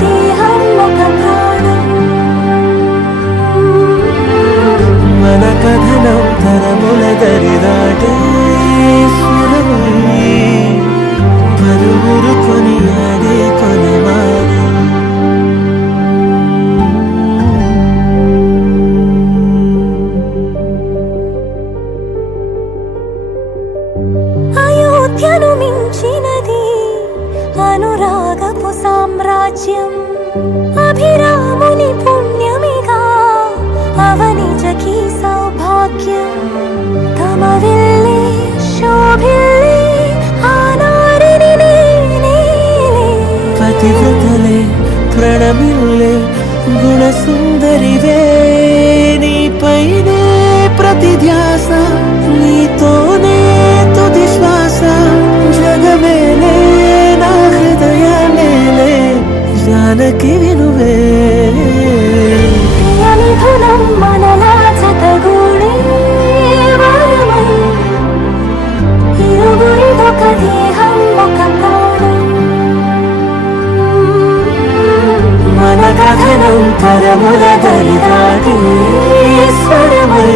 దేహం ఒక ప్రాణం మన కథనం తరముల దరిదాటే స్వరమై పలువురు కొనియాడే కొలమానం అయోధ్యను మించినది అనురాగపు సామ్రాజ్యం అభిరాముని పుణ్యమిగా అవనిజకి సౌభాగ్యం తమ విల్లే శోభిల్లే ఆనారిని నేనే పతివ్రతలే ప్రణమిల్లే గుణసుందరివే నీపైనే ప్రతి ధ్యాస నీతోనే తుది శ్వాస జగమేలే నా హృదయమేలే జానకి వినువే ప్రియమిథునం మనలా జతగూడే వరమై ఇరువురిదొక దేహం ఒక ప్రాణం మన కథనం తరముల దరిదాటి స్వరమై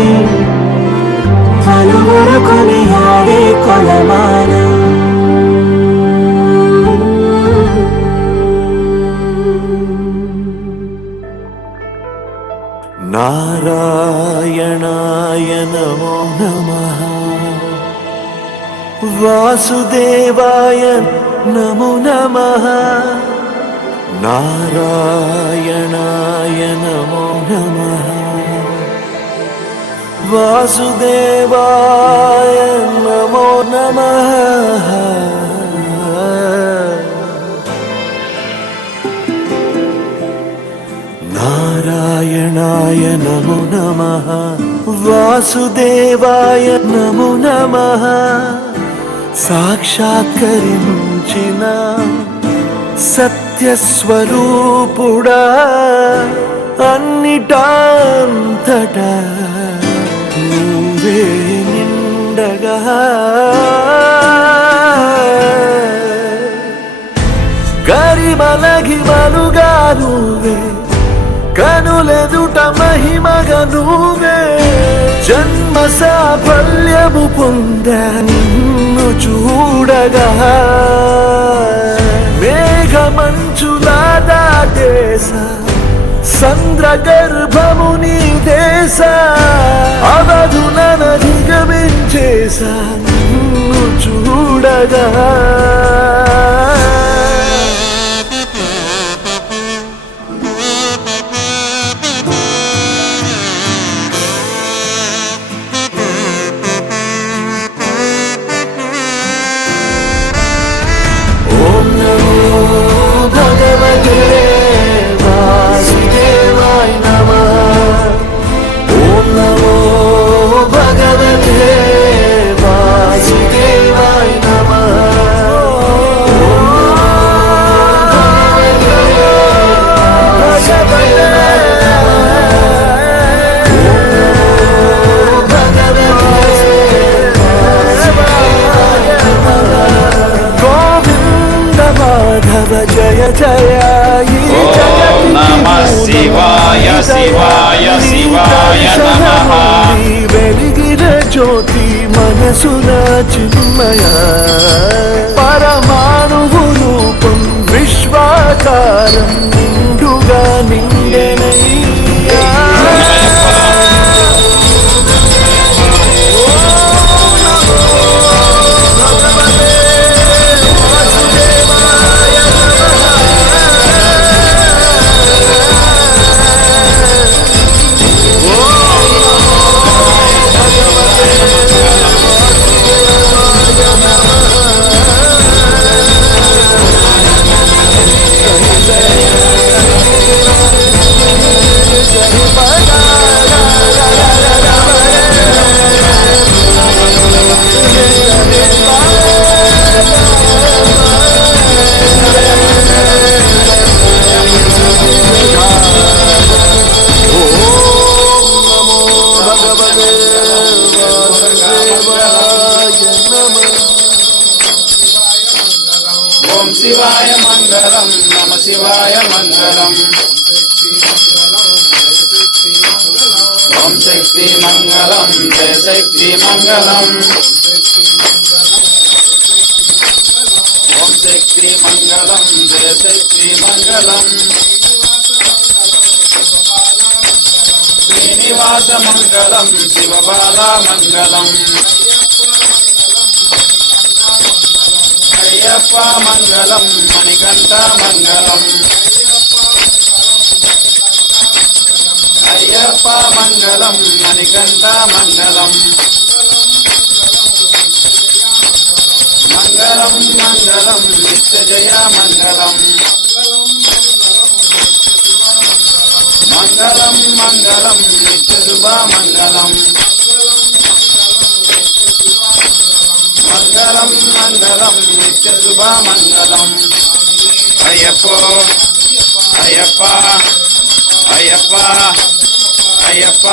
పలువురు కొనియాడే కొలమానం నారాయణాయ నమో నమః వాసుదేవాయ నమో నమః నారాయణాయ నమో నమః వాసుదేవాయ నమో నమః నారాయణాయ నమో నమః వాసుదేవాయ నమో నమః సాక్షాత్కరించిన సత్యస్వరూపుడా అన్నిటాంతటా నువ్వే నిండగా గరిమలగిమలుగా నువ్వే కనులెదుట మహిమగా నువ్వే జన్మ సాఫల్యము పొందా నిన్ను చూడగా మేఘమంచులా దాటేస సంద్ర గర్భము నీ దేశ అవధులనధిగమించేసా నిన్ను చూడగా జయ జయ శివాయ శివాయ శివాయ నమః వెలిగిన జ్యోతి మనసున చిన్మయ పరమాణువు రూపం విశ్వాకారం నిండుగా నిండెనయ్యా జయ మంగళం ఓం శక్తి మంగళం జయ శక్తి మంగళం ఓం శక్తి మంగళం జయ శక్తి మంగళం శ్రీనివాస మంగళం శివబాల మంగళం అయ్యప్ప మంగళం మణికంఠ మంగళం అయ్యప్ప మంగళం మణికంఠ మంగళం మంగళం మంగళం నిత్య జయ మంగళం మంగళం మంగళం నిత్య శుభ మంగళం మంగళం మంగళం నిత్య శుభ మంగళం అయ్యప్ప అయ్యప్ప అయ్యప్ప అయ్యప్ప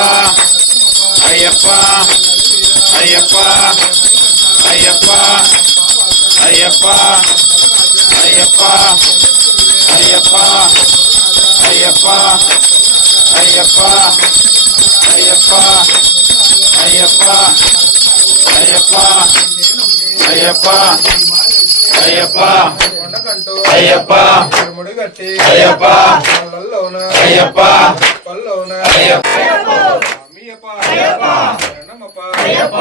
అయ్యప్ప అయ్యప్ప అయ్యప్ప అయ్యప్ప అయ్యప్ప అయ్యప్ప అయ్యప్ప అయ్యప్ప అయ్యప్ప అయ్యప్ప అయ్యప్ప అయ్యప్ప అయ్యప్ప కొండకంటూ అయ్యప్ప ముడిగట్టి అయ్యప్ప కళ్ళల్లోన అయ్యప్ప పల్లోన అయ్యప్ప అమ్మయ్యప్ప అయ్యప్ప రణమప్ప అయ్యప్ప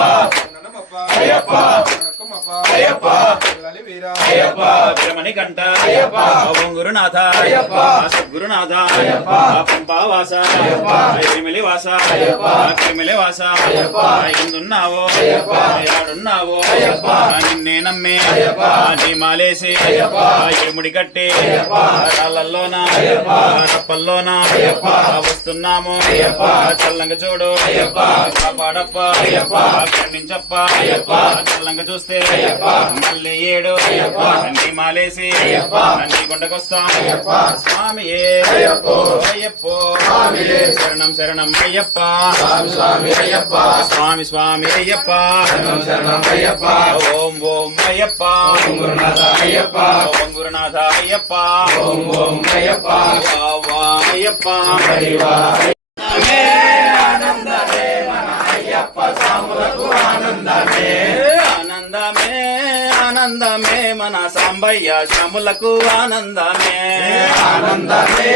ననమప్ప అయ్యప్ప నక్కమప్ప అయ్యప్ప పిల్లలి వీర అయ్యప్ప బ్రహ్మణి కంఠ అయ్యప్ప ఓం గురునాథ అయ్యప్ప సద్గురునాథ అయ్యప్ప పంపావాస అయ్యప్ప తిరుమలి వాస అయ్యప్ప తిరుమలి వాస అయ్యప్ప ఎందున్నావో అయ్యప్ప యాడున్నావో అయ్యప్ప నిన్నే నమ్మే అయ్యప్ప నీ మాలేసి అయ్యప్ప ఇరుముడి కట్టి అయ్యప్ప రాళ్ళల్లోన అయ్యప్ప రప్పల్లోన అయ్యప్ప వస్తున్నాము అయ్యప్ప చల్లంగా చూడు అయ్యప్ప కాపాడప్ప అయ్యప్ప ఖండించప్ప అయ్యప్ప చల్లంగా చూస్తే అయ్యప్ప మళ్ళీ ఏడు అయ్యప్ప నీ మాలేసి అయ్యప్ప నీ గుండకొస్తాం అయ్యప్ప స్వామి అయ్యప్ప అయ్యప్ప శరణం శరణం అయ్యప్ప స్వామి అయ్యప్ప స్వామి స్వామి అయ్యప్ప శరణం అయ్యప్ప ఓం ఓం అయ్యప్ప ఓం గురునాథ అయ్యప్ప ఓం గురునాథ అయ్యప్ప ఓం ఓం అయ్యప్ప వా వా అయ్యప్ప హరివా ఆనందమే మన అయ్యప్ప స్వాములకు ఆనందమే ఆనందమే ఆనందమే మన సాంబయ్య శ్యాములకు ఆనందమే ఆనందమే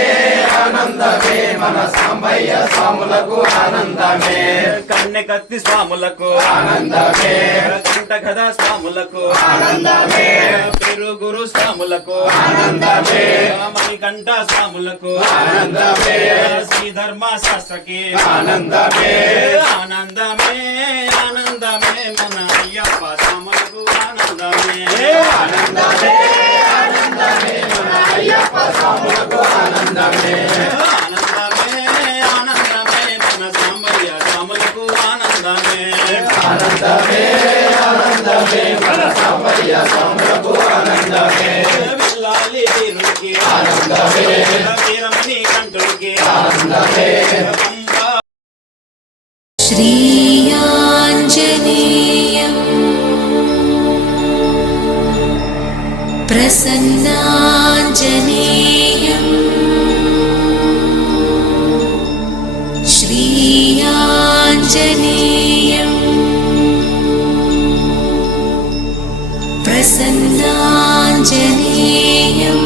ఆనందమే మన సాంబయ్య స్వాములకు ఆనందమే కన్నె కత్తి స్వాములకు ఆనందమే కంట గద స్వాములకు ఆనందమే పెరుగురు స్వాములకు ఆనందమే మణికంఠ స్వాములకు ఆనందమే శ్రీ ధర్మ శాస్త్రకి ఆనందమే ఆనందమే ఆనందమే మన అయ్యప్ప స్వాములకు ఆనందమే ఆనందమే ఆనందమే మన అయ్యప్ప స్వాములకు ఆనందమే ఆనందమే ఆనందమే మన సాంబయ్య స్వాములకు ఆనందమే ఆనందమే ఆనందమే మన సాంబయ్య స్వాములకు ఆనందమే విల్లాలి వీరుడికి ఆనందమే వీరమణి కంఠుడికి ఆనందమే श्रीयाञ्जनेयम् प्रसन्नाञ्जनेयम् श्रीयाञ्जनेयम् प्रसन्नाञ्जनेयम्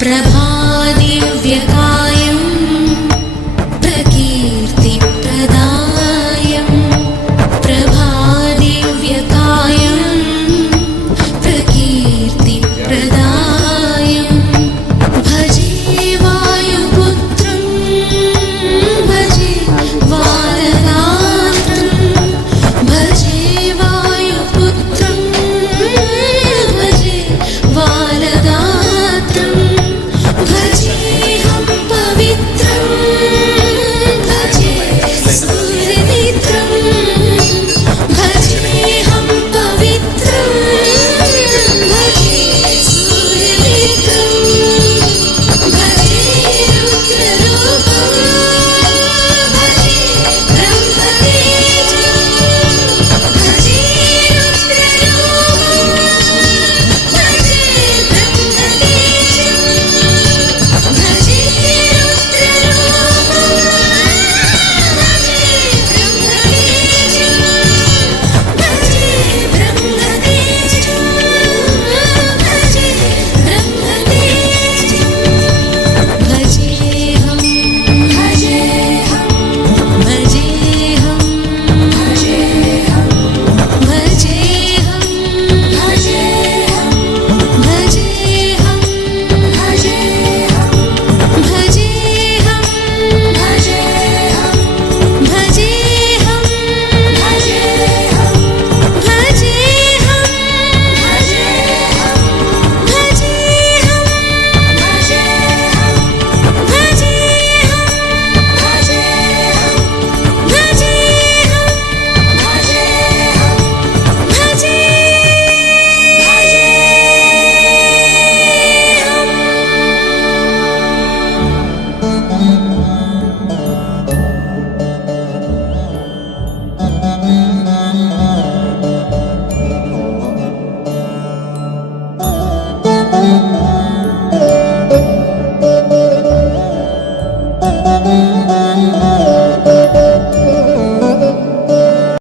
प्रभा